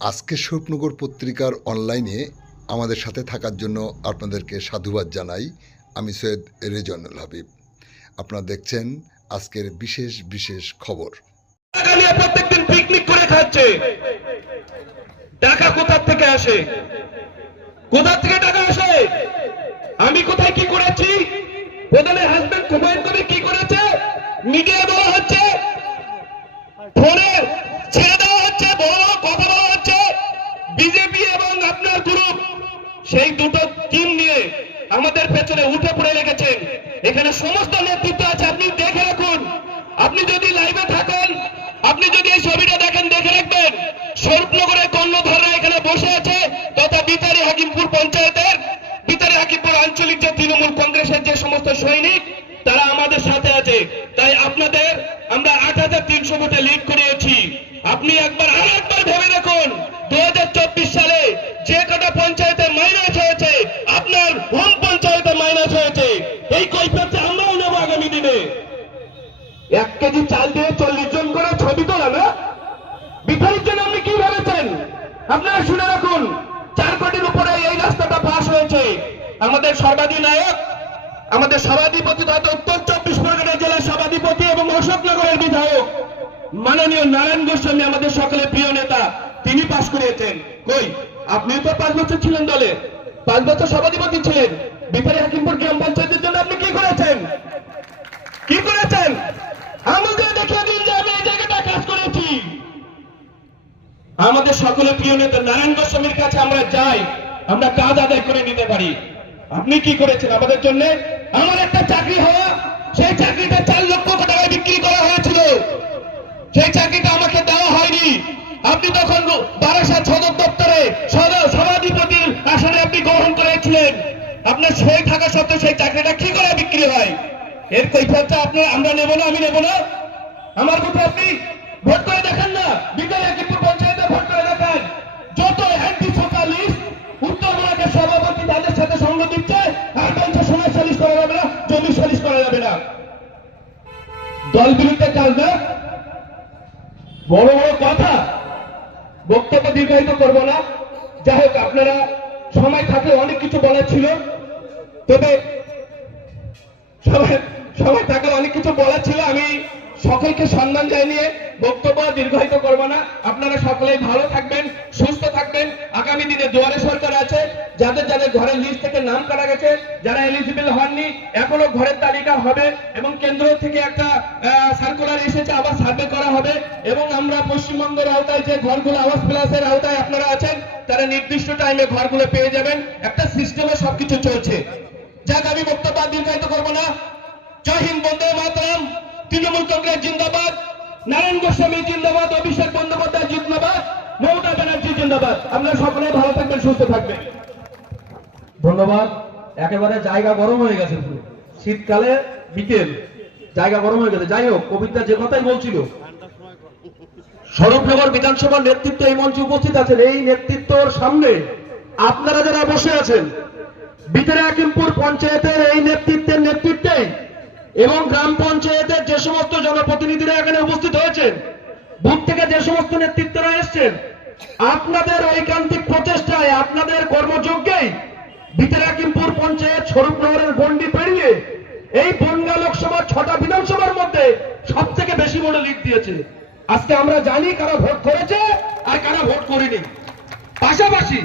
আজকে স্বরূপনগর পত্রিকার অনলাইনে আমাদের সাথে থাকার জন্য আপনাদেরকে সাধুবাদ জানাই। আমি সৈয়দ রেজওয়ানুল হাবিব। আপনারা দেখছেন আজকের বিশেষ বিশেষ খবর। প্রত্যেকদিন পিকনিক করে খাচ্ছে, টাকা কোথা থেকে আসে? কোথা থেকে টাকা আসে? আমি কোথায় কি করেছি? প্রধানের হাজবেন্ড হুমায়ুন কবির কি করেছে? মিডিয়া বলা হচ্ছে, ফোনে ছেড়ে দেওয়া হচ্ছে, বড় বড় কথা বলা হচ্ছে। বিজেপি এবং আপনার গ্রুপ সেই দুটো টিম নিয়ে আমাদের পেছনে উঠে পড়ে রেখেছেন। এখানে সমস্ত নেতৃত্ব আছে, আপনি দেখে রাখুন। আপনি যদি লাইভে থাকেন, আপনি যদি এই ছবিটা দেখেন, দেখে রাখবেন স্বরূপনগরের কর্ণধাররা এখানে বসে আছে, তথা বিতারি হাকিমপুর পঞ্চায়েতের, বিতারি হাকিমপুর আঞ্চলিক যে তৃণমূল কংগ্রেসের যে সমস্ত সৈনিক, তারা আমাদের সাথে আছে। তাই আপনাদের আমরা ৮,৩০০ ভোটে লিড করিয়েছি। আপনি একবার আরেকবার ভেবে দেখুন, 2024 সালে যে কটা পঞ্চায়েতে মাইনাস হয়েছে, আপনার হোম পঞ্চায়েতে মাইনাস হয়েছে। এই কৈফিয়তটা আমরাও নেব আগামী দিনে। 1 কেজি চাল দিয়ে 40 জন করে ছবি তোলা না? বিতারির জন্য আপনি কি ভেবেছেন? আপনারা শুনে রাখুন, 4 কোটির উপরে এই রাস্তাটা পাস হয়েছে। আমাদের সর্বাধিনায়ক, আমাদের সভাধিপতি তথা উত্তর 24 পরগনা জেলার সভাধিপতি এবং অশোকনগরের বিধায়ক মাননীয় নারায়ণ গোস্বামী, আমাদের সকলের প্রিয় নেতা, তিনি পাশ করিয়েছেন। কই, আপনিও তো 5 বছর ছিলেন দলে, 5 বছর সভাধিপতি ছিলেন। বিতারি হাকিমপুর গ্রাম পঞ্চায়েতের জন্য আপনি কি করেছেন? কি করেছেন? আমাদের দেখিয়ে দিন যে আমি এই জায়গাটা কাজ করেছি। আমাদের সকলের প্রিয় নেতা নারায়ণ গোস্বামীর কাছে আমরা যাই, আমরা কাজ আদায় করে নিতে পারি। আপনি কি করেছেন আমাদের জন্য? আমার একটা চাকরি হওয়া, সেই চাকরিটা 4 লক্ষ টাকায় বিক্রি করা হয়েছিল। সেই চাকরিটা আমাকে দেওয়া হয়নি। আপনি তখন বারাসাত সদর দপ্তরে সভাধিপতির আসনে আপনি গ্রহণ করেছিলেন। আপনার সই থাকা সত্ত্বেও সেই চাকরিটা কি করে বিক্রি হয়? এর কৈফিয়তটা আপনারা আমরা নেব না, আমি নেব না। আমার বুথে আপনি ভোট করে দেখেন না, বিতারি হাকিমপুর পঞ্চায়েতে ভোট করে দেখেন, যত অ্যান্টি সোশ্যালিস্ট উত্তর ব্লকের সভাপতি তাদের সাথে সঙ্গ দিচ্ছে। আর বলছে সময় সালিশ করা যাবে না, জমি সালিশ করা যাবে না। দল বিরুদ্ধে কাজ না, বড় বড় কথা। বক্তব্য দীর্ঘায়িত করবো না। যাই হোক, আপনারা সময় থাকলে অনেক কিছু বলার ছিল, তবে সময় থাকলে অনেক কিছু বলার ছিল। আমি সকলকে সম্মান জানিয়ে বক্তব্য দীর্ঘায়িত করবো না। আপনারা সকলেই ভালো থাকবেন, সুস্থ থাকবেন। আগামী দিনে দুয়ারে সরকার আছে, যাদের যাদের ঘরের লিস্ট থেকে নাম কাটা গেছে, যারা এলিজিবল হননি, এখনো ঘরের তালিকা হবে এবং কেন্দ্র থেকে একটা সার্কুলার এসেছে, আবার সার্ভে করা হবে। এবং আমরা পশ্চিমবঙ্গের আওতায় যে ঘরগুলো আবাস প্লাসের আওতায় আপনারা আছেন, তারা নির্দিষ্ট টাইমে ঘরগুলো পেয়ে যাবেন। একটা সিস্টেমে সবকিছু চলছে। যাক, আমি বক্তব্য দীর্ঘায়িত করবো না। জয় হিন্দ, বন্দে মাতরম। তৃণমূল কংগ্রেস জিন্দাবাদ, নারায়ণ গোস্বামী জিন্দাবাদ, অভিষেক বন্দ্যোপাধ্যায় জিন্দাবাদ, মমতা ব্যানার্জি জিন্দাবাদ। আপনারা সকলে ভালো থাকবেন, সুস্থ থাকবেন। ধন্যবাদ। একেবারে জায়গা গরম হয়ে গেছে, পুরো শীতকালে বিকেল, জায়গা গরম হয়ে গেছে। যাই হোক, কবিতা যে কথাই বলছিল, স্বরূপনগর বিধানসভার নেতৃত্ব এই মঞ্চে উপস্থিত আছেন। এই নেতৃত্বর সামনে আপনারা যারা বসে আছেন, বিতারি হাকিমপুর পঞ্চায়েতের এই নেতৃত্বে এবং গ্রাম পঞ্চায়েতের যে সমস্ত জনপ্রতিনিধিরা এখানে উপস্থিত হয়েছেন, বুথ থেকে যে সমস্ত নেতৃত্বরা এসছেন, আপনাদের ঐকান্তিক প্রচেষ্টায়, আপনাদের কর্মযজ্ঞেই বিতারি হাকিমপুর পঞ্চায়েত স্বরূপনগরের গণ্ডি পেরিয়ে এই বনগাঁ লোকসভার 6টা বিধানসভার মধ্যে সব থেকে বেশি ভোটে লিড দিয়েছে। আজকে আমরা জানি কারা ভোট করেছে আর কারা ভোট করেনি। পাশাপাশি